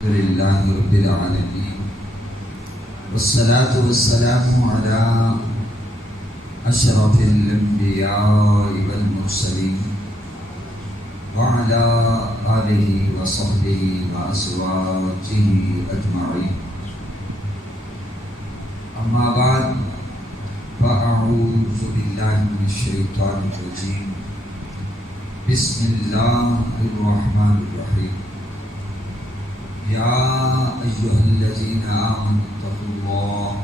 لله رب العالمين والصلاة والسلام على أشرف الأنبياء والمرسلين وعلى آله وصحبه وأزواجه أجمعين. أما بعد فأعوذ بالله من الشيطان الرجيم. بسم الله الرحمن الرحيم. يا أيها الذين آمنوا اتقوا الله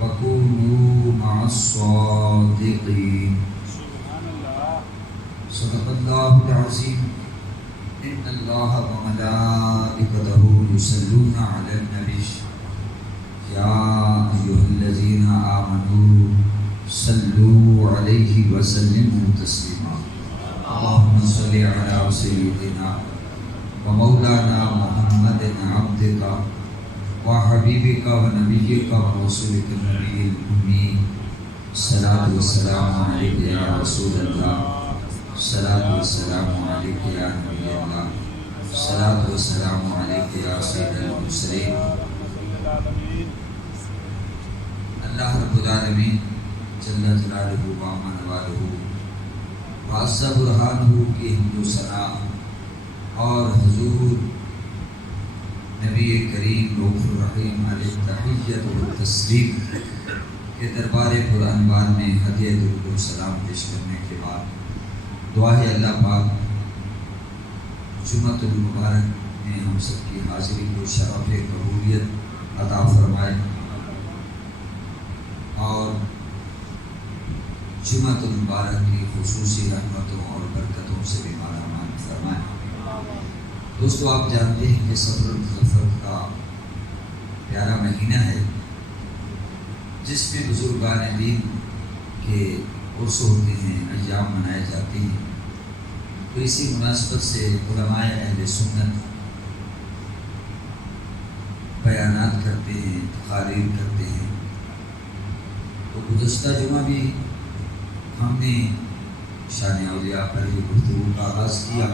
وكونوا مع الصادقين. صدق الله العظيم. إن الله وملائكته يصلون على النبي يا أيها الذين آمنوا صلوا عليه وسلموا تسليما. اللهم صل على سيدنا ومولانا محمد عبدك وحبيبك ونبيك ورسولك النبي الأمي. الصلاة والسلام عليك يا رسول الله. الصلاة والسلام عليك يا نبي الله. الصلاة والسلام عليك يا سيد المرسلين. اللہ رب العالمین جل جلالہ وعظم والہ وعز برہانہ کی حمد و ثنا اور حضور نبی کریم رؤوف الرحیم علیہ التحیۃ والتسلیم کے دربار پرانوار میں ہدیہ درود و سلام پیش کرنے کے بعد دعا ہے اللہ پاک جمعۃ المبارک میں ہم سب کی حاضری کو شرف قبولیت عطا فرمائے اور جمعۃ المبارک کی خصوصی رحمتوں اور برکتوں سے بھی مالا مال فرمائے. دوستو، آپ جانتے ہیں کہ صبر الظفر کا پیارا مہینہ ہے جس میں بزرگان دین کے عرس ہوتے ہیں، ایام منائے جاتے ہیں. تو اسی مناسبت سے علماء اہل سنت بیانات کرتے ہیں، تقاریر کرتے ہیں. تو گزشتہ جمعہ بھی ہم نے شان اولیاء پر یہ گفتگو کا آغاز کیا.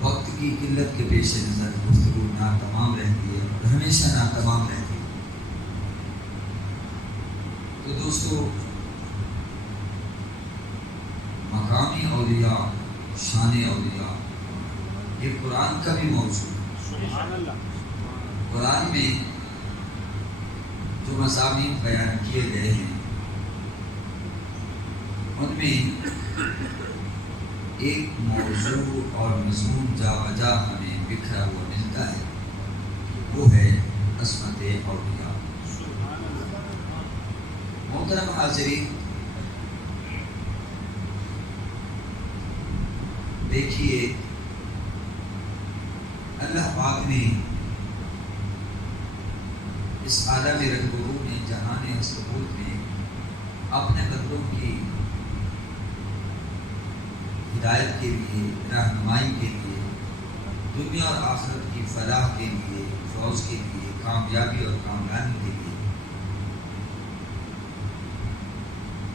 وقت کی قلت کے پیش نظر گفتگو ناتمام رہتی ہے اور ہمیشہ ناتمام رہتی ہے. تو دوستو، مقامی اولیاء، شان اولیاء، یہ قرآن کا بھی موضوع ہے. قرآن میں جو مضامین بیان کیے گئے ہیں ان میں ایک موضوع اور مضمون جا بجا ہمیں بکھرا ہوا ملتا ہے، وہ ہے عصمت اولیاء. محترم حاضرین، دیکھیے اللہ پاک نے اس عالم رنگ و روح میں، جہان ہستبوت میں اپنے بندوں کی ہدایت کے لیے، رہنمائی کے لیے، دنیا اور آخرت کی فلاح کے لیے، فوز کے لیے، کامیابی اور کامرانی کے لیے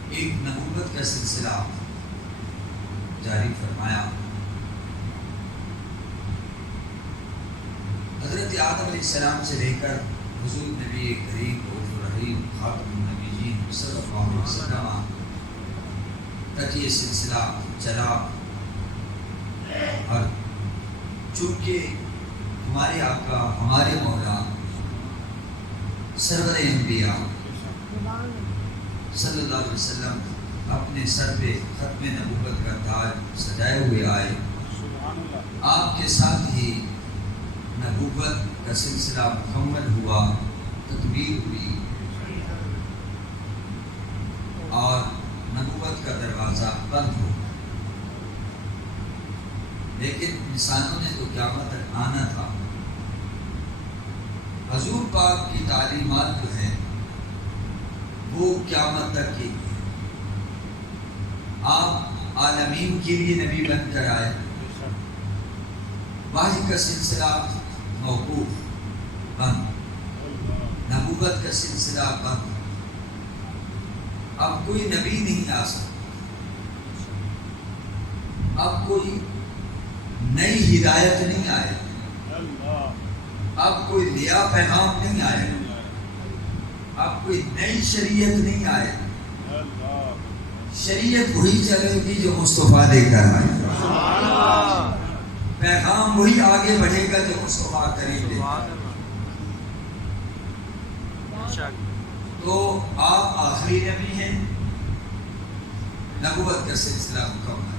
ایک نبوت کا سلسلہ جاری فرمایا. حضرت آدم علیہ السلام سے لے کر حضور نبی کریم رؤوف الرحیم خاتم النبیین صلی اللہ علیہ وسلم تک یہ سلسلہ چلا. اور چونکہ ہمارے آقا، ہمارے مولا سرور انبیاء صلی اللہ علیہ وسلم اپنے سر پہ ختم نبوت کا تاج سجائے ہوئے آئے، آپ کے ساتھ ہی نبوت کا سلسلہ مکمل ہوا، تکمیل ہوئی اور نبوت کا دروازہ بند ہو. لیکن انسانوں نے تو قیامت تک آنا تھا. حضور پاک کی تعلیمات جو ہیں وہ قیامت تک کی. آپ عالمین کے لیے نبی بن کر آئے. وحی کا سلسلہ موقوف، بند. نبوت کا سلسلہ بند. اب کوئی نبی نہیں آ سکتا. اب کوئی نئی ہدایت نہیں آئے. اب کوئی نیا پیغام نہیں آئے، اب کوئی نئی شریعت نہیں آئے، شریعت وہی چلے گی جو مصطفیٰ لے کر آئے، پیغام وہی آگے بڑھے گا جو مصطفیٰ کریم لے کر۔ تو آپ آخری نبی ہیں، نبوت کا سلسلہ مکمل،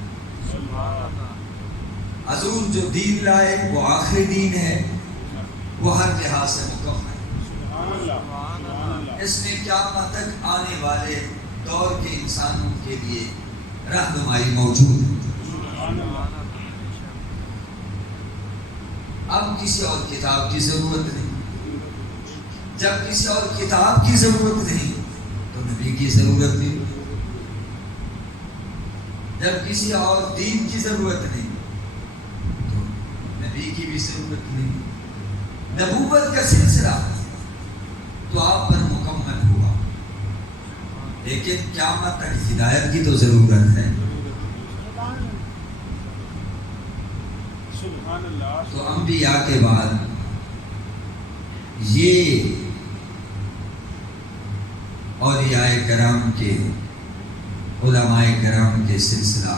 حضور جو دین لائے وہ آخری دین ہے، وہ ہر لحاظ سے مکمل ہے۔ اس میں قیامت تک آنے والے دور کے انسانوں کے لیے رہنمائی موجود ہے۔ اب کسی اور کتاب کی ضرورت نہیں، جب کسی اور کتاب کی ضرورت نہیں تو نبی کی ضرورت نہیں، جب کسی اور دین کی ضرورت نہیں تو نبی کی بھی ضرورت نہیں۔ نبوت کا سلسلہ تو آپ پر مکمل ہوا، لیکن قیامت تک ہدایت کی تو ضرورت ہے۔ تو انبیاء کے بعد یہ اولیاء کرام کے، علماء کرام کے سلسلہ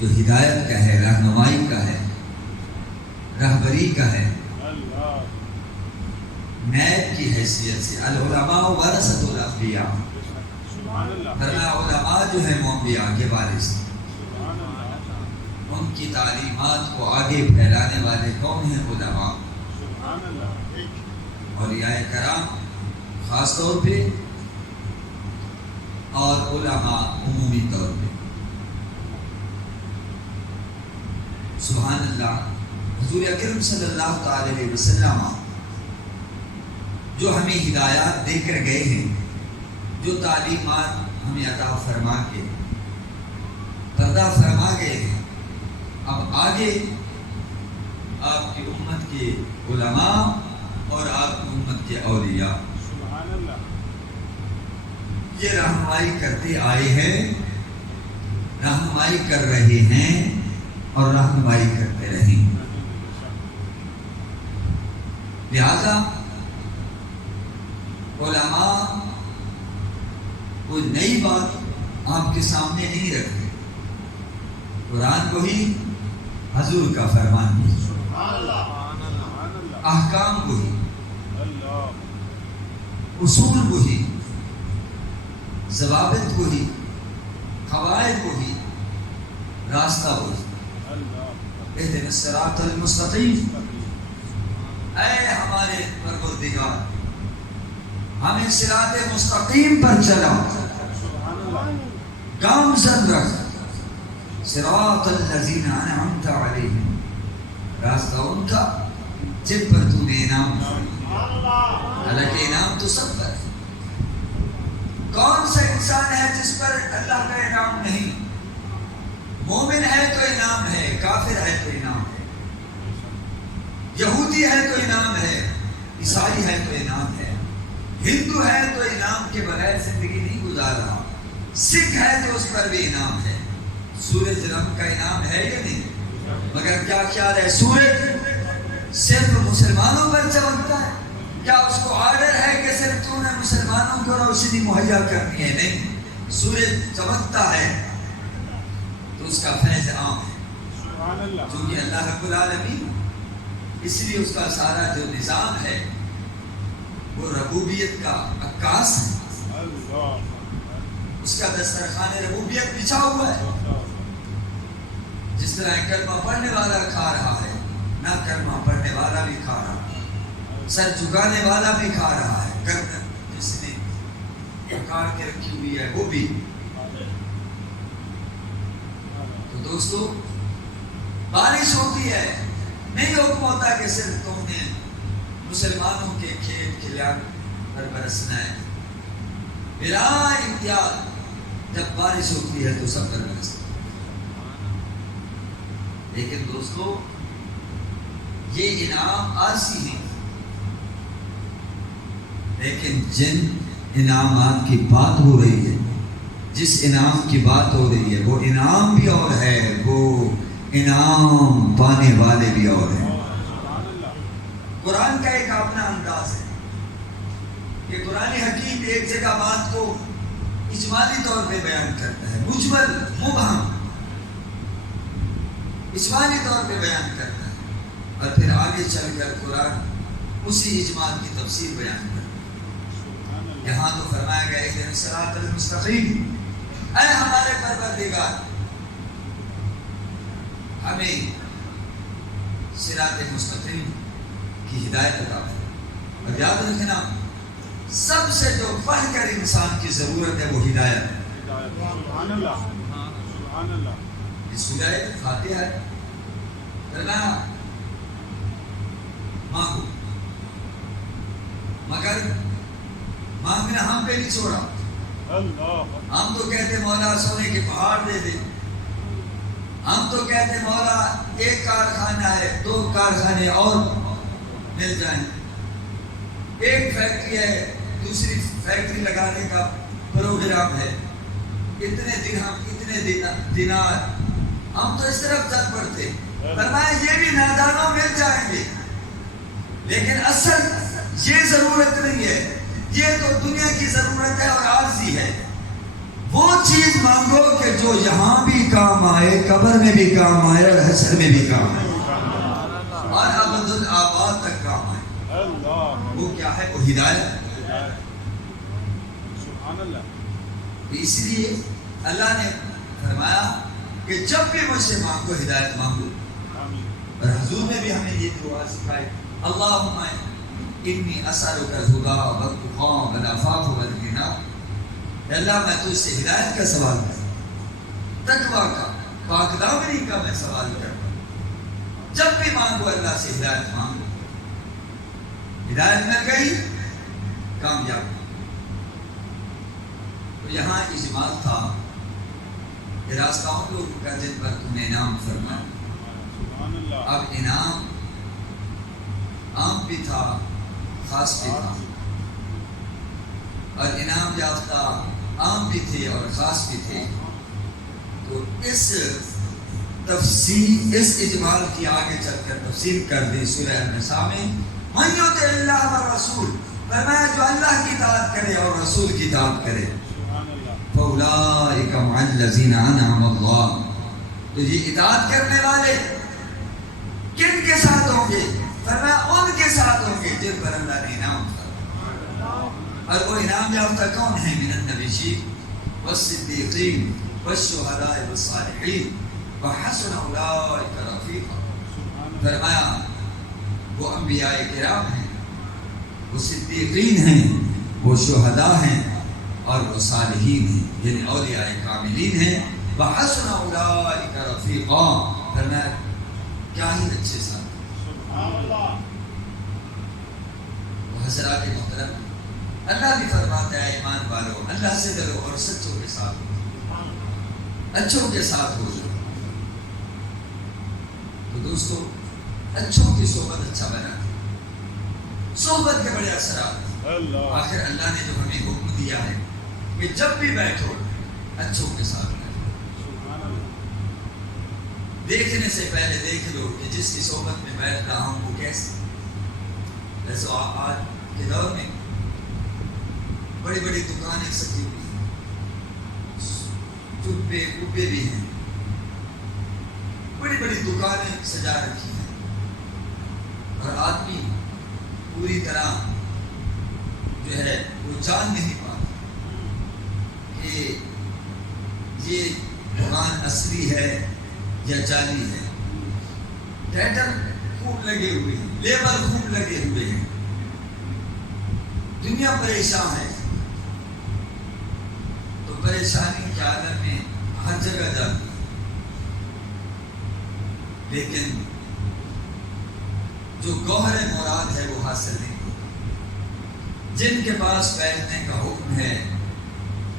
جو ہدایت کا ہے، رہنمائی کا ہے، رہبری کا ہے، نیب کی حیثیت سے، العلماء ورثۃ الانبیاء، فرمایا علماء جو ہیں انبیاء کے وارث، ان کی تعلیمات کو آگے پھیلانے والے کون ہیں؟ علماء، اولیاء کرام خاص طور پہ اور علماء عمومی طور پہ۔ سبحان اللہ، حضور اکرم صلی اللہ تعالی علیہ وسلم جو ہمیں ہدایات دے کر گئے ہیں، جو تعلیمات ہمیں عطا فرما کے پردہ فرما گئے ہیں، اب آگے آپ کی امت کے علماء اور آپ کی امت کے اولیاء یہ رہنمائی کرتے آئے ہیں، رہنمائی کر رہے ہیں اور رہنمائی کرتے رہیں۔ لہذا علماء کوئی نئی بات آپ کے سامنے نہیں رکھتے، قرآن کو ہی، حضور کا فرمان بھی، احکام کو ہی، اصول کو ہی، ضوابط کو ہی، قواعد کو ہی، راستہ کو ہی۔ اہدنا الصراط المستقیم، اے ہمارے پروردگار ہمیں صراط مستقیم پر چلا، گامزن رکھ، صراط الذین انعمت علیہم، راستہ ان کا جن پر تو نے انعام کیا۔ حالانکہ انعام تو سب پر ہے، کون سا انسان ہے جس پر اللہ کا انعام نہیں؟ مومن ہے تو انعام ہے، کافر ہے تو انعام ہے، یہودی ہے تو انعام ہے، عیسائی ہے تو انعام ہے، ہندو ہے تو انعام کے بغیر زندگی نہیں گزار رہا، سکھ ہے تو اس پر بھی انعام ہے۔ سورج رب کا انعام ہے یا نہیں؟ مگر کیا خیال ہے، سورج صرف مسلمانوں پر چمکتا ہے؟ کیا اس کو آرڈر ہے کہ صرف تو نے مسلمانوں کو روشنی مہیا کرنی ہے؟ نہیں، سورج چمکتا ہے تو اس کا فیض عام ہے، کیونکہ اللہ رب العالمین، اس لیے اس کا سارا جو نظام ہے وہ ربوبیت کا عکاس ہے، اس کا دسترخوان ربوبیت بچھا ہوا ہے۔ جس طرح کلمہ پڑھنے والا کھا رہا ہے، نہ کلمہ پڑھنے والا بھی کھا رہا ہے، سر جھکانے والا بھی کھا رہا ہے، گردن جس نے پکاڑ کے رکھی ہوئی ہے وہ بھی۔ تو دوستو، بارش ہوتی ہے، نہیں حکم ہوتا کہ صرف تم نے مسلمانوں کے کھیت کھلیان پر برسنا ہے، بلا امتیاز جب بارش ہوتی ہے تو سب پر برسنا ہے۔ لیکن دوستو، یہ انعام عارضی ہیں، لیکن جن انعامات کی بات ہو رہی ہے، جس انعام کی بات ہو رہی ہے، وہ انعام بھی اور ہے، وہ انعام پانے والے بھی اور ہیں۔ قرآن کا ایک اپنا انداز ہے کہ قرآن حکیم ایک جگہ بات کو اجمالی طور پہ بیان کرتا ہے، مجمل مبہم اجمالی طور پہ بیان کرتا ہے، اور پھر آگے چل کر قرآن اسی اجمال کی تفسیر بیان کرتا ہے۔ یہاں تو فرمایا گیا اہدنا الصراط المستقیم، اے ہمارے پروردگار ہمیں صراط مستقیم کی ہدایت عطا فرما۔ اور یاد رکھنا سب سے جو پڑھ کر انسان کی ضرورت ہے وہ ہدایت ہے۔ سبحان اللہ، سبحان اللہ۔ یہ سورہ فاتحہ ہے، اللہ مانگو، مگر مانگنا ہم پہ نہیں چھوڑا۔ ہم تو کہتے مولا سونے کے پہاڑ دے دے، ہم تو کہتے مولا ایک کارخانہ ہے 2 کارخانے اور مل جائیں، ایک فیکٹری ہے دوسری فیکٹری لگانے کا پروگرام ہے، اتنے درہم اتنے دینار، ہم تو اس طرف چل پڑتے۔ فرمایا یہ بھی نادانوں مل جائیں گے، لیکن اصل یہ ضرورت نہیں ہے، یہ تو دنیا کی ضرورت ہے اور عارضی ہے۔ وہ چیز مانگو کہ جو یہاں بھی کام آئے، قبر میں بھی کام آئے اور حشر میں بھی کام آئے اور ابد الآباد تک کام آئے۔ وہ کیا ہے؟ وہ ہدایت۔ اس لیے اللہ نے فرمایا کہ جب بھی مجھ سے مانگو ہدایت مانگو، اور حضور نے بھی ہمیں یہ دعا سکھائی، اللہم انی اسألک الہدی والتقی والعفاف والغنی۔ اللہ میں تجھ سے ہدایت کا سوال کرتا، تقویٰ کا، پاک دامنی کا میں سوال کرتا۔ جب بھی مانگو اللہ سے ہدایت مانگو، ہدایت مل گئی کامیاب۔ تو یہاں اجمال تھا کہ راستاؤں کو کا جن پر تم نے انعام فرمایا۔ اب انعام عام بھی تھا خاص بھی تھا، اور انعام یافتہ عام بھی تھے اور خاص بھی تھے۔ تو اس تفصیل اس اجمال کی آگے چل کر تفصیل کر دی سورہ النساء میں، من یطع اللہ والرسول، فرمایا جو اللہ کی اطاعت کرے اور رسول کی اطاعت کرے، فَأُولَٰئِكَ مَعَ الَّذِينَ أَنْعَمَ اللَّهُ، تو یہ اطاعت کرنے والے کن کے ساتھ ہوں گے؟ فرمایا ان کے ساتھ ہوں گے جن پر اللہ نے انعام فرمایا۔ اور وہ انعام یافتہ کون ہیں؟ من النبیین والصدیقین والشہداء والصالحین وحسن اولئک رفیقا۔ فرمایا وہ انبیاء کرام ہیں، وہ صدیقین ہیں، وہ شہداء ہیں اور وہ صالحین ہیں، یعنی اولیاء کاملین ہیں۔ وحسن اولئک رفیقا، فرمایا کیا ہی اچھے ساتھ۔ حضرات محترم، اللہ بھی فرماتا ہے ایمان والو اللہ سے ڈرو اور سچوں کے ساتھ ہو، اچھوں کے ساتھ ہو جاؤ۔ تو دوستو اچھوں کی صحبت اچھا بنا، صحبت کے بڑے اثرات۔ آخر اللہ نے جو ہمیں حکم دیا ہے کہ جب بھی بیٹھو اچھوں کے ساتھ بیٹھو، دیکھنے سے پہلے دیکھ لو کہ جس کی صحبت میں بیٹھ رہا ہوں وہ کیسے۔ جیسے آج کے دور میں بڑی بڑی دکانیں سجی ہوئی ہیں، چپے کبے بھی ہیں، بڑی بڑی دکانیں سجا رکھی ہیں، اور آدمی پوری طرح جو ہے وہ جان نہیں پاتا کہ یہ دکان اصلی ہے یا جعلی ہے۔ ٹیٹر خوب لگے ہوئے ہیں، لیبل خوب لگے ہوئے ہیں، دنیا پریشان ہے۔ تو پریشانی کے عالم میں ہر جگہ جاتی ہے، لیکن جو گوہر مراد ہے وہ حاصل نہیں ہوتی۔ جن کے پاس بیٹھنے کا حکم ہے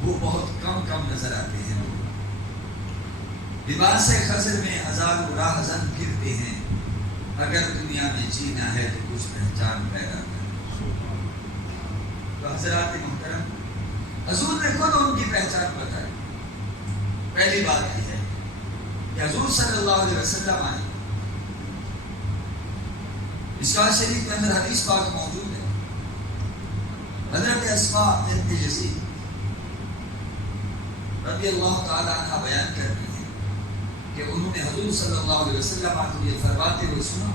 وہ بہت کم نظر آتے ہیں۔ لباس خضر میں ہزاروں راہزن پھرتے ہیں، اگر دنیا میں جینا ہے تو کچھ پہچان پیدا کریں۔ تو حضرات محترم، حضور نے خود ان کی پہچان بتائی۔ پہلی بات یہ ہے کہ حضور صلی اللہ علیہ وسلم آئے. مشکوٰۃ شریف کے اندر حدیث پاک موجود ہے. حضرت اسماء بنت یزید رضی اللہ تعالی عنہ بیان کرتی ہیں کہ انہوں نے حضور صلی اللہ علیہ وسلم کو یہ فرماتے ہوئے سنا.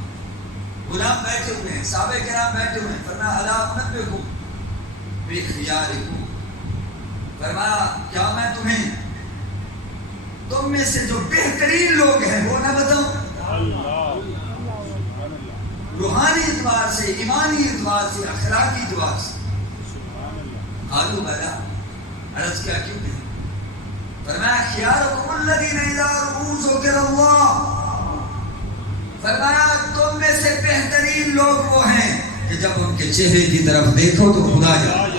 غلام بیٹھے ہوئے ہیں، صحابہ کرام بیٹھے ہوئے ہیں. فرمایا الا انبئکم بخیارکم، فرمایا کیا میں تمہیں تم میں سے جو بہترین لوگ ہیں وہ نہ بتاؤں؟ روحانی اعتبار سے، ایمانی اعتبار سے، اخلاقی اعتبار سے. قالوا بلا، عرض کیا کیوں نہیں؟ فرمایا خیارکم الذین اذا رؤوا ذکر اللہ، فرمایا تم میں سے بہترین لوگ وہ ہیں کہ جب ان کے چہرے کی طرف دیکھو تو خدا یاد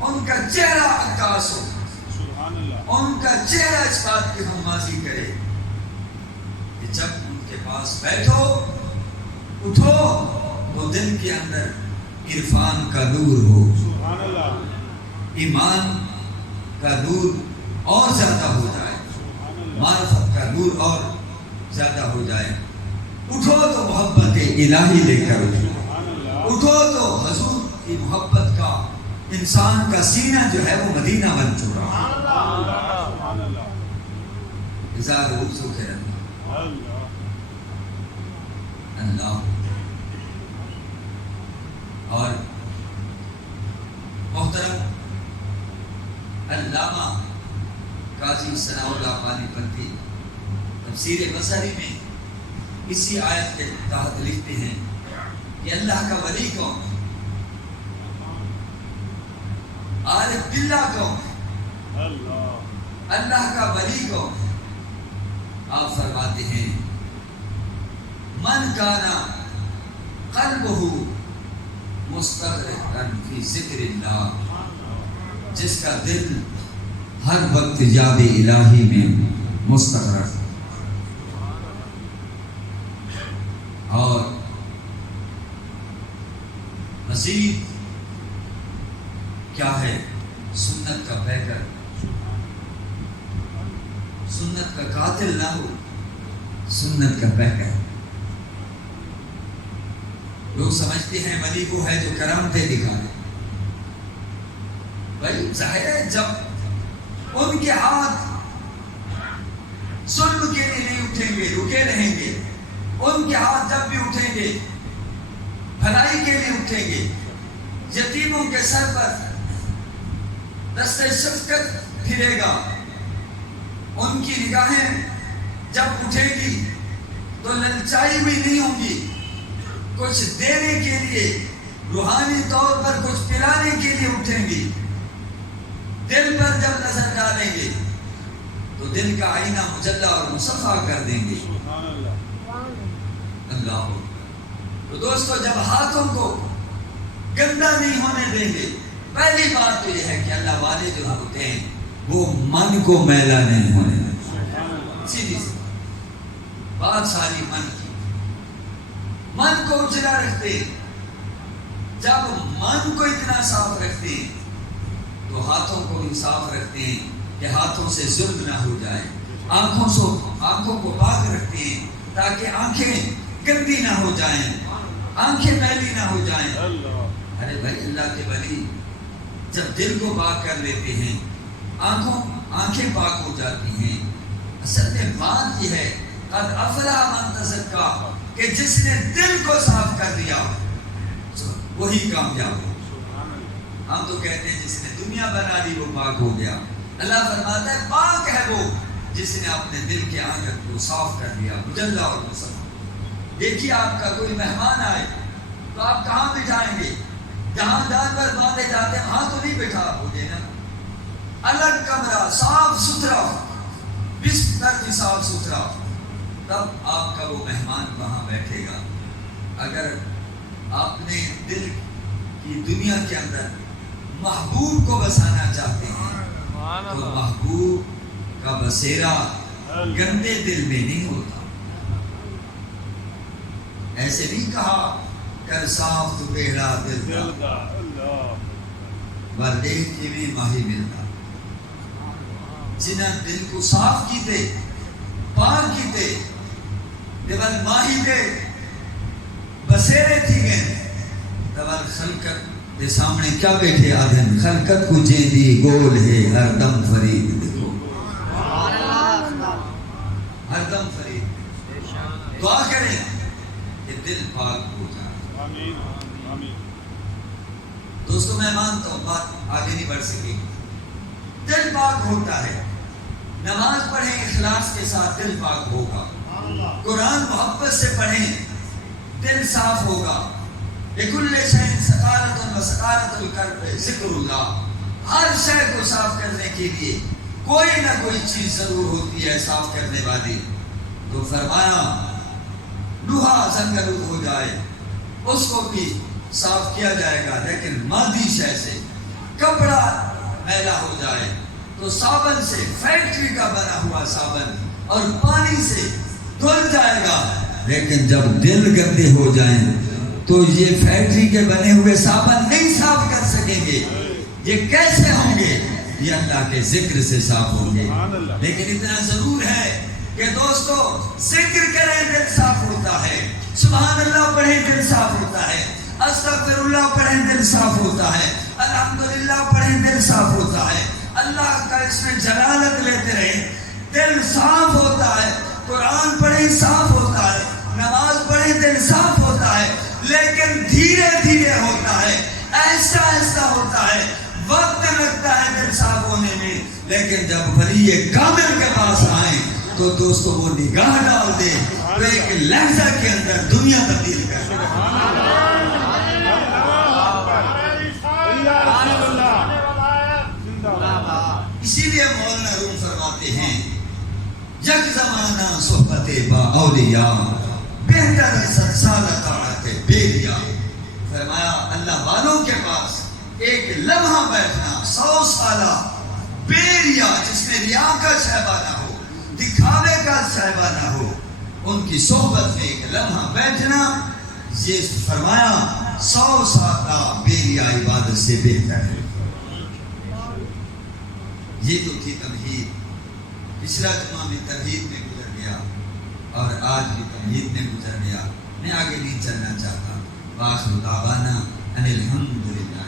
ان کا چہرہ عکاس ہو، ان کا چہرہ اس بات کی ہمازی کرے کہ جب ان کے پاس بیٹھو اٹھو تو دل کے اندر عرفان کا نور ہو، ایمان کا نور اور زیادہ ہو جائے، معرفت کا نور اور زیادہ ہو جائے. اٹھو تو محبت الہی لے کر اٹھو تو حضور کی محبت کا انسان کا سینہ جو ہے وہ مدینہ بن چکا. اذا رؤوا ذکر اللہ. اور محترم علامہ قاضی ثناء اللہ پانی پتی تفسیر بصری میں اسی آیت کے تحت لکھتے ہیں کہ اللہ کا ولی کون ہے، عارف باللہ کون ہے، اللہ کا ولی کون ہے. آپ فرماتے ہیں من کانا قلبہ مستغرقا فی ذکر اللہ، جس کا دل ہر وقت یاد الہی میں مستغرق. اور مزید کیا ہے، سنت کا پیکر، سنت کا قاتل نہ ہو، سنت کا پیکر. لوگ سمجھتے ہیں ولی کو ہے جو کرامتیں دکھائے. بھائی ظاہر ہے جب ان کے ہاتھ ظلم کے لیے نہیں اٹھیں گے، رکے رہیں گے، ان کے ہاتھ جب بھی اٹھیں گے بھلائی کے لیے اٹھیں گے، یتیموں کے سر پر دستِ شفقت پھرے گا، ان کی نگاہیں جب اٹھیں گی تو للچائی ہوئی نہیں ہوں گی، کچھ دینے کے لیے، روحانی طور پر کچھ پلانے کے لیے اٹھیں گی. دل پر جب نظر ڈالیں گے تو دل کا آئینہ مجلہ اور مصفحہ کر دیں گے. اللہ. تو دوستو جب ہاتھوں کو گندا نہیں ہونے دیں گے، پہلی بات تو یہ ہے کہ اللہ والے جو ہوتے ہیں وہ من کو میلا نہیں ہونے دیں. سیدھی سی بات ساری من کی، من کو اجلا رکھتے ہیں. جب من کو اتنا صاف رکھتے ہیں تو ہاتھوں کو انصاف رکھتے ہیں کہ ہاتھوں سے ظلم نہ ہو جائے. آنکھوں کو پاک رکھتے ہیں تاکہ آنکھیں گندی نہ ہو جائیں، آنکھیں میلی نہ ہو جائیں. ارے بھائی اللہ کے ولی جب دل کو پاک کر لیتے ہیں آنکھیں پاک ہو جاتی ہیں. اصل میں بات یہ ہے قد افلح من تزکا، کہ جس نے دل کو صاف کر دیا وہی کامیاب ہو. ہم تو کہتے ہیں جس نے دنیا بنا لی وہ پاک ہو گیا. اللہ فرماتا ہے پاک ہے وہ جس نے اپنے دل کے آنگن کو صاف کر دیا، مجلہ اور مصفحہ. دیکھیے آپ کا کوئی مہمان آئے تو آپ کہاں بٹھائیں گے؟ جہاں جانور باندھے جاتے ہیں وہاں تو نہیں بٹھا ہوگے نا. الگ کمرہ صاف ستھرا، بستر بھی صاف ستھرا، تب آپ کا وہ مہمان وہاں بیٹھے گا. اگر آپ نے دل کی دنیا کے اندر محبوب کو بسانا چاہتے ہیں تو محبوب کا بسیرا گندے دل میں نہیں ہوتا. ایسے نہیں کہا کر صاف تو بیڑا دل کا بردیکھ میں ماہی ملتا. جنہیں دل کو صاف کیتے پاک کیتے دیول ماہی دے بسیرے تھی گئے دیول خلقت دے سامنے کیا بیٹھے آدم خلقت کو جیندی گول ہے ہر دم فرید دیکھو ہر دم فرید دعا کریں کہ دل پاک ہو جائے. دوستو میں مانتا ہوں بات آگے نہیں بڑھ سکے. دل پاک ہوتا ہے نماز پڑھیں اخلاص کے ساتھ دل پاک ہوگا. قرآن محبت سے پڑھیں دل صاف ہوگا. لکل شیء سقالۃ و سقالۃ القلب ذکر اللہ. ہر شے کو صاف کرنے کے لیے کوئی نہ کوئی چیز ضرور ہوتی ہے صاف کرنے والی. تو فرمایا لوہا زنگرود ہو جائے اس کو بھی صاف کیا جائے گا لیکن مادی شے سے. کپڑا میلا ہو جائے تو صابن سے فیکٹری کا بنا ہوا صابن اور پانی سے دھل جائے گا. لیکن جب دل گندے ہو جائیں تو یہ فیکٹری کے بنے ہوئے صابن نہیں صاف کر سکیں گے. یہ کیسے ہوں گے؟ یہ اللہ کے ذکر سے صاف ہوں گے. لیکن اتنا ضرور ہے کہ دوستو ذکر کریں دل صاف ہوتا ہے. سبحان اللہ پڑھیں دل صاف ہوتا ہے. استغفر اللہ پڑھیں دل صاف ہوتا ہے. الحمدللہ پڑھیں دل صاف ہوتا ہے. اللہ کا اس میں جلالت لیتے رہیں دل صاف ہوتا ہے. قرآن پڑھیں صاف ہوتا ہے. نماز پڑھیں دل صاف ہوتا ہے. لیکن دھیرے دھیرے ہوتا ہے ایسا ایسا ہوتا ہے وقت لگتا ہے دل صاف ہونے میں. لیکن جب ولی کامل کے پاس آئیں تو دوستو وہ نگاہ ڈال دے تو ایک لحظہ کے اندر دنیا تبدیل کر دے. اسی لیے مولانا روم فرماتے ہیں یک زمانہ صحبت با اولیاء بہتر سال طاعت بیریا. فرمایا اللہ والوں کے پاس ایک لمحہ بیٹھنا 100 سالہ بیریا جس میں ریا کا شائبہ نہ ہو دکھاوے کا شائبہ نہ ہو ان کی صحبت میں ایک لمحہ بیٹھنا یہ فرمایا 100 سالہ بیریا عبادت سے بہتر ہے. یہ تو تھی تمہید. پچھلا جمعہ میں تمہید میں گزر گیا اور آج بھی تمہید میں گزر گیا. میں آگے نہیں چلنا چاہتا. وآخر دعوانا ان الحمدللہ.